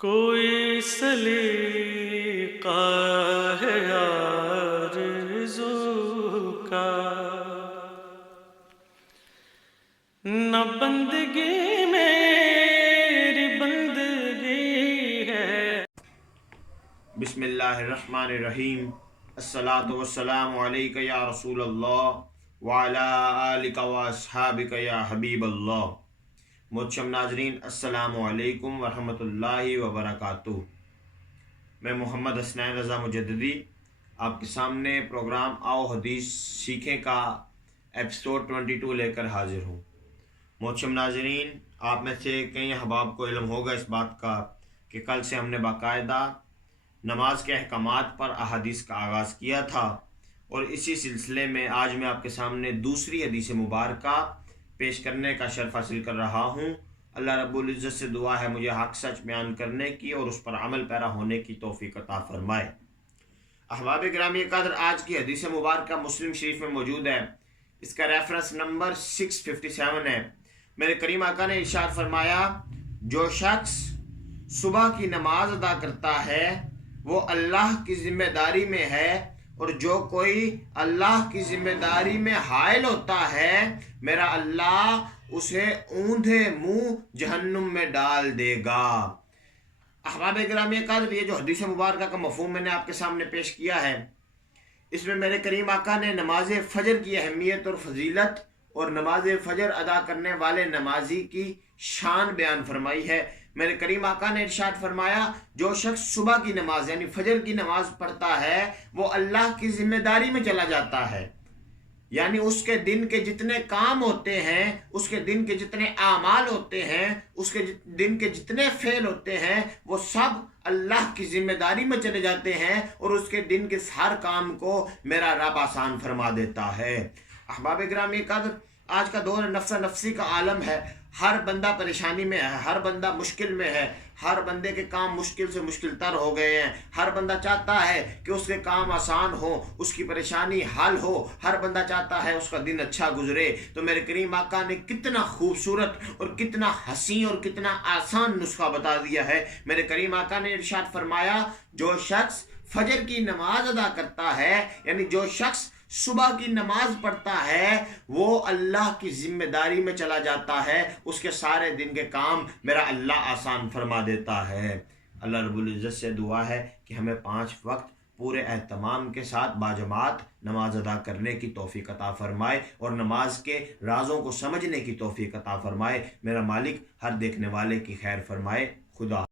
کوئی سلیقہ ہے آرزو کا، نہ بندگی میری بندگی ہے۔ بسم اللہ الرحمن الرحیم۔ الصلاۃ والسلام علیک یا رسول اللہ وعلی آلک و اصحابک یا حبیب اللہ۔ محترم ناظرین، السلام علیکم ورحمۃ اللہ وبرکاتہ۔ میں محمد حسنین رضا مجددی آپ کے سامنے پروگرام آؤ حدیث سیکھیں کا ایپیسوڈ 22 لے کر حاضر ہوں۔ محترم ناظرین، آپ میں سے کئی احباب کو علم ہوگا اس بات کا کہ کل سے ہم نے باقاعدہ نماز کے احکامات پر احادیث کا آغاز کیا تھا، اور اسی سلسلے میں آج میں آپ کے سامنے دوسری حدیث مبارکہ پیش کرنے کا شرف حاصل کر رہا ہوں۔ اللہ رب العزت سے دعا ہے مجھے حق سچ بیان کرنے کی اور اس پر عمل پیرا ہونے کی توفیق عطا فرمائے۔ احباب گرامی قدر، آج کی حدیث مبارکہ مسلم شریف میں موجود ہے۔ اس کا ریفرنس نمبر 657 ہے۔ میرے کریم آقا نے ارشاد فرمایا، جو شخص صبح کی نماز ادا کرتا ہے وہ اللہ کی ذمہ داری میں ہے، اور جو کوئی اللہ کی ذمہ داری میں حائل ہوتا ہے میرا اللہ اسے اوندھے منہ جہنم میں ڈال دے گا۔ احباب گرامی قدر، یہ جو حدیث مبارکہ کا مفہوم میں نے آپ کے سامنے پیش کیا ہے، اس میں میرے کریم آقا نے نماز فجر کی اہمیت اور فضیلت اور نماز فجر ادا کرنے والے نمازی کی شان بیان فرمائی ہے۔ میرے کریم آقا نے ارشاد فرمایا، جو شخص صبح کی نماز یعنی فجر کی نماز پڑھتا ہے وہ اللہ کی ذمہ داری میں چلا جاتا ہے، یعنی اس کے دن کے جتنے کام ہوتے ہیں، اس کے دن کے جتنے اعمال ہوتے ہیں، اس کے دن کے جتنے فعل ہوتے ہیں، وہ سب اللہ کی ذمہ داری میں چلے جاتے ہیں، اور اس کے دن کے ہر کام کو میرا رب آسان فرما دیتا ہے۔ احباب گرامی قدر، آج کا دور نفس نفسی کا عالم ہے۔ ہر بندہ پریشانی میں ہے، ہر بندہ مشکل میں ہے، ہر بندے کے کام مشکل سے مشکل تر ہو گئے ہیں۔ ہر بندہ چاہتا ہے کہ اس کے کام آسان ہو، اس کی پریشانی حل ہو، ہر بندہ چاہتا ہے اس کا دن اچھا گزرے۔ تو میرے کریم آقا نے کتنا خوبصورت اور کتنا حسین اور کتنا آسان نسخہ بتا دیا ہے۔ میرے کریم آقا نے ارشاد فرمایا، جو شخص فجر کی نماز ادا کرتا ہے، یعنی جو شخص صبح کی نماز پڑھتا ہے، وہ اللہ کی ذمہ داری میں چلا جاتا ہے، اس کے سارے دن کے کام میرا اللہ آسان فرما دیتا ہے۔ اللہ رب العزت سے دعا ہے کہ ہمیں 5 وقت پورے اہتمام کے ساتھ باجماعت نماز ادا کرنے کی توفیق عطا فرمائے، اور نماز کے رازوں کو سمجھنے کی توفیق عطا فرمائے۔ میرا مالک ہر دیکھنے والے کی خیر فرمائے۔ خدا